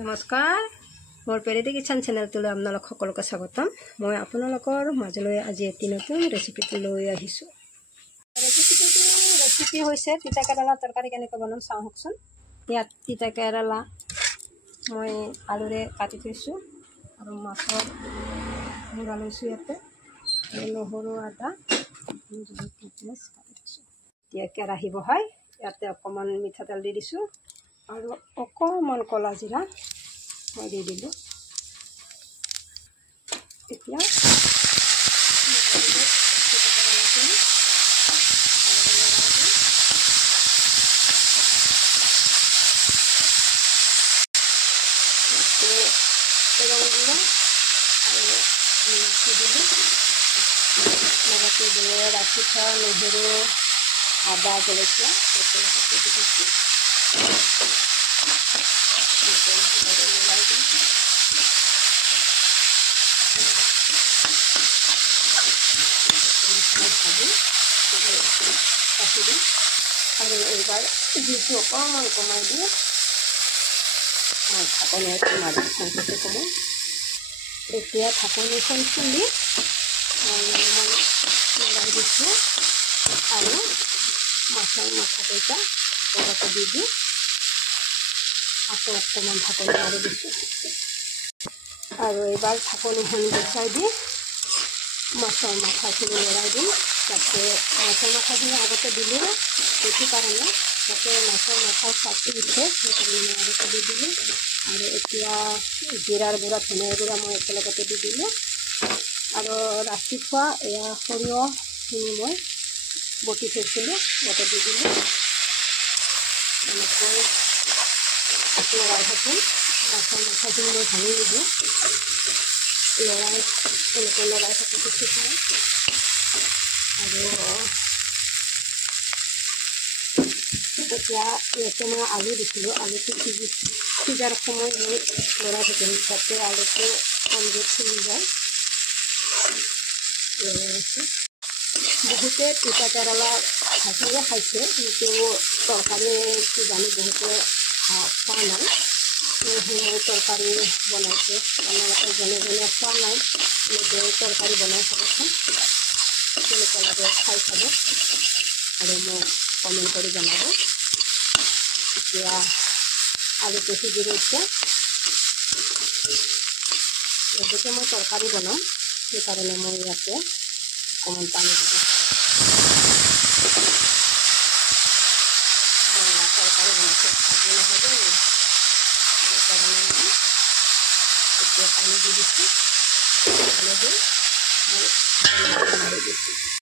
নমস্কাৰ মোৰ parity kitchen চেনেলটোলৈ আপোনালোক সকলোকে স্বাগতম। মই আপোনালোকৰ মাজলৈ আজি এটি নতুন ৰেচিপি লৈ আহিছোঁ। ৰেচিপি হৈছে তিতা কেৰেলা তৰকাৰী কেনেকৈ বনাম চাওঁ হওকচোন। ইয়াত তিতা কেৰেলা মই আলুৰে কাটি থৈছোঁ আৰু মাছৰ মূৰা লৈছোঁ। ইয়াতে নহৰু আদা কাটি থৈছোঁ। এতিয়া কেৰাহী বহাই ইয়াতে অকণমান মিঠাতেল দি দিছোঁ আৰু অকণমান ক'লা জিৰা মই দি দিলোঁ। এতিয়া লগতে ৰাখি থোৱা নহৰু আদা জলকীয়া কাটি দি দিছোঁ। আৰু এইবাৰ জুইটো অকণমান কমাই দি ঢাকনিখন মাৰি সংখ্যাটো কমাই এতিয়া ঢাকনিখন খুলি অলপমান লৰাই দিছোঁ আৰু মাছৰ মাথাকেইটা লগতে দি দি আকৌ অকণমান ঢাকনি মাৰি দিছোঁ আৰু এইবাৰ ঢাকনিখন গুচাই দি মাছৰ মাথাখিনি লৰাই দিম। যাতে মাছৰ মাথাখিনি আগতে দিলোঁ সেইটো কাৰণে যাতে মাছৰ মাথাৰ চাটটো উঠে সেইকাৰণে মই আগতে দি দিলোঁ। আৰু এতিয়া জিৰাৰ গুড়া ধনিয়াৰ গুড়া মই একেলগতে দি দিলোঁ আৰু ৰাতিপুৱা এয়া সৰিয়হখিনি মই বটি থৈছিলোঁ ইয়াতে দি দিলোঁ। এনেকৈ লৰাই থাকোঁ। মাছৰ মাথাখিনি মই ভাঙি নিদিওঁ, এনেকৈ লৰাই থাকোঁ কিছু সময়। আৰু এতিয়া ইয়াতে মই আলু দিছিলোঁ, আলুটো সিজাৰ সময় মই লৰাই থাকিম যাতে আলুটো কমজোৰ ফুলি যায়। বহুতে তিতা কেৰেলা ভাজিয়ে খাইছে কিন্তু তৰকাৰী জানি বহুতে খোৱা নাই। মই তৰকাৰী বনাইছোঁ, আপোনালোকে যেনে যেনে খোৱা নাই এনেকৈ তৰকাৰী বনাই চাবচোন, কেনেকুৱা লাগে খাই চাব আৰু মোক কমেণ্ট কৰি জনাব। এতিয়া আলুটো সিজি গৈছে, গতিকে মই তৰকাৰী বনাম সেইকাৰণে মই ইয়াতে অকণমান পানী দিছোঁ। তৰকাৰী বনাইছোঁ ভাজি নহ'ব সেইকাৰণে মই এতিয়া পানী দি দিছোঁ, হালধি মই মাৰি দিছোঁ।